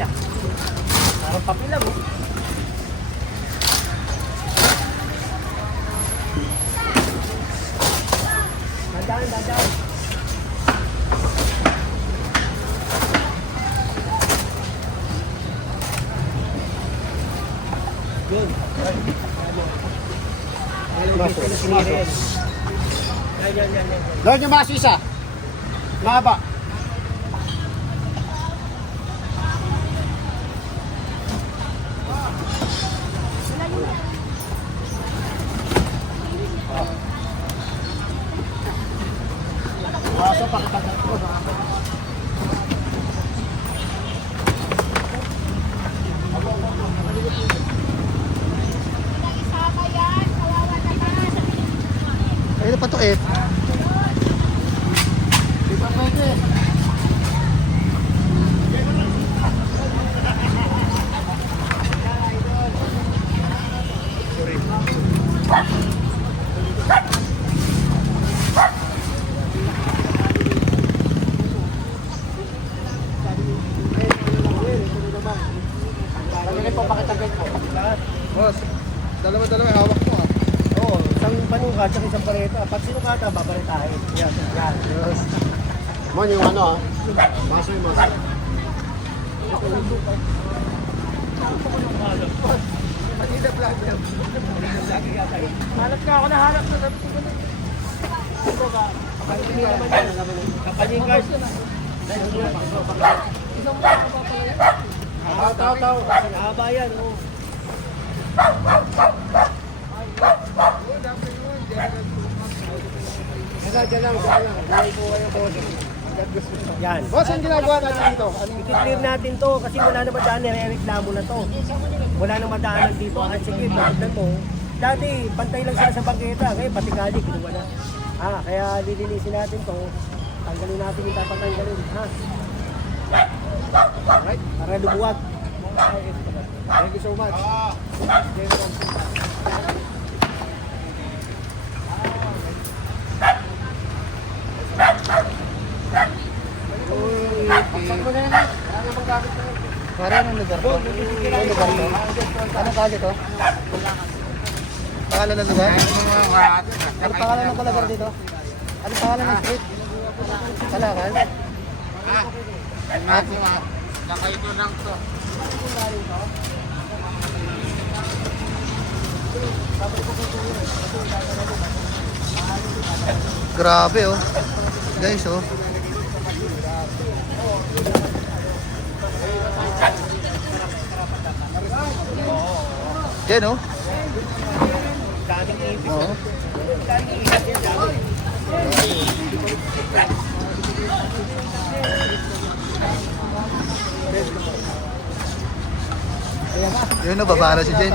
papila. Parang papila mo. Dadaan. Yun. Lord yung maso isa. Mahaba. Maso pakitagat ko. Ayun pa to eh. Di ba pwede? Pagkakit po, pakitagat po. Boss, dalawa hawak mo ah. Oo, isang panuka at isang pareta. Pag sinukata, babaretahin. Yan. Yes. Mon yung ano ah. Maso yung maso. Manila vlog yan. Halat ka ako na halat na sabi ko ganun. Ito ka, kapalingin naman yan. Kapalingin guys. Isang mahaba pala yan. Tao. Mahaba yan, oh. Diyan lang. Buhay po kayo boss. Yan. Boss, ang ginagawa natin dito? I-clear natin to kasi wala na madaan, nire-reklamo na to. Wala na madaanan dito. At sige, tignan mo. Dati, pantay lang sila sa bangketa. Ngayon, pati kali, kinuha na. Kaya lilinisin natin to. Tanggalin natin yung tatanggalin. Alright. Para lumuwag. Thank you so much. Para anong lugar to? Anong lugar to? Anong kali to? Pangalan ng lugar? Ano pangalan ng lugar dito? Ano pangalan ng street? Kalakan? Nakaito lang to. Grabe oh. Guys oh. Yan oh. Daming ipis. Oo. Daming ipis. Yun oh, babara si Jen.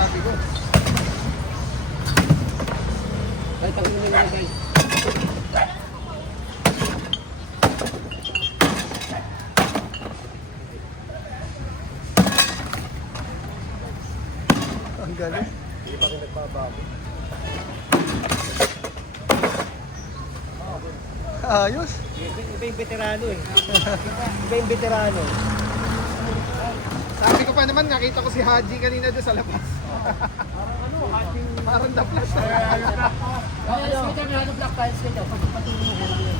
Ay, tanggalin mo na guys. Ang galing. Hindi pa rin nagbabago. Ayos. Iba yung veterano eh. Iba yung veterano. Sabi ko pa naman, nakita ko si Haji kanina doon sa labas. Parang na-flash na. Skater na black tiles kayo. Pagpatuloy mo lang yun.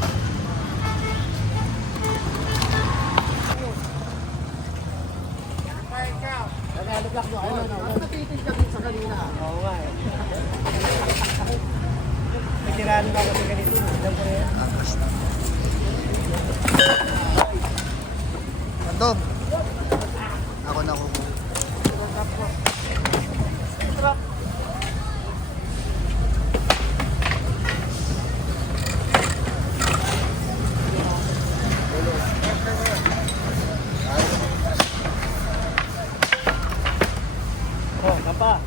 Nagano black mo. Napitin ka din sa kanina. Oo nga eh. Veterano ba kasi ganito? Alam ko yan. Antob. Ako na kukuha. Oh, kapa.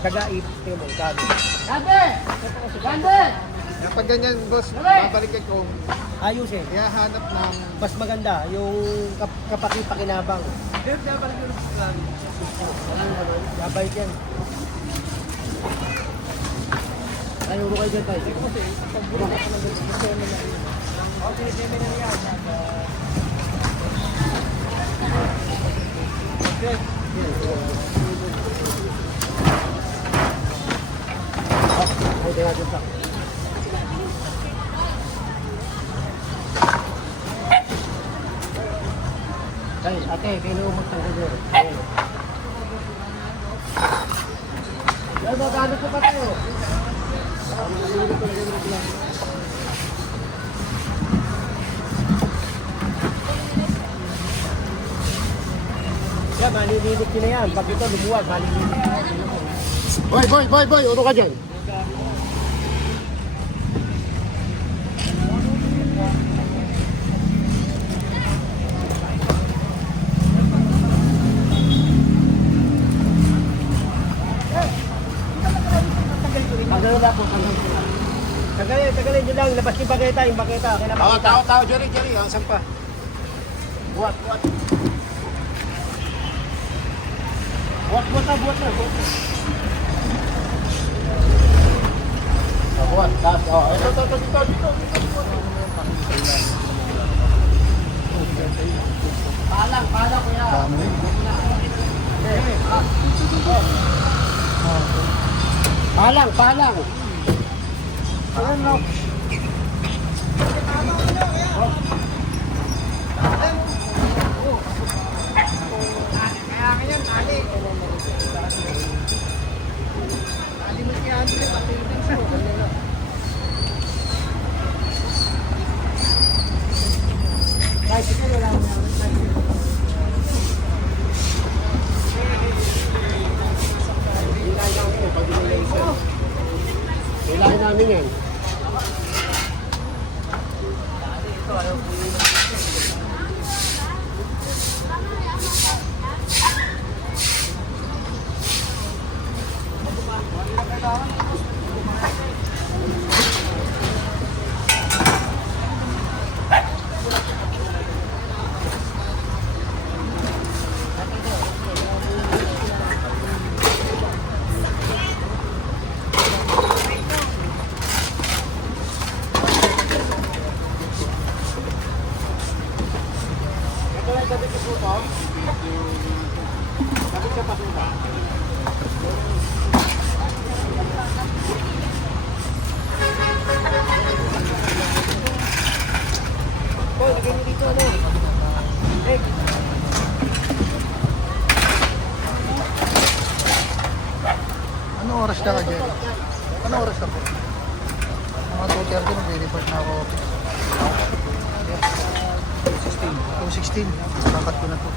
Taga ipit mo, sabi. Gande! Gande! Kapag ganyan, boss, babalikan ko. Ayusin. Kaya hanap ng... Mas maganda yung kapaki-pakinabang. Gabay yan. Ay, uro kayo dyan tayo. Okay, semi na yan. Okay. Ay, tingnan dito. Ay, ate, kailangan magtanggal dito. Ayan. Ay, magkano po pa tayo? Yan, malilinig nyo na yan. Pag ito lumuwag, malilinig. Boy, uno ka dyan. Tagal na po, tagalin nyo lang. Labas yung baketa, Kailangan makita. Tao, Jerry, ang sampa. Buat. Buat na. Buat, tas, ito. Palang kuya. Palang. Ayan no. Kailangan namin yan. Boy, lagay nyo dito ano. Egg. Ano oras na ka, Jerry? Ano oras na po? Mga 2:30 nag-report na ako. 2:16. Kakat ko na to.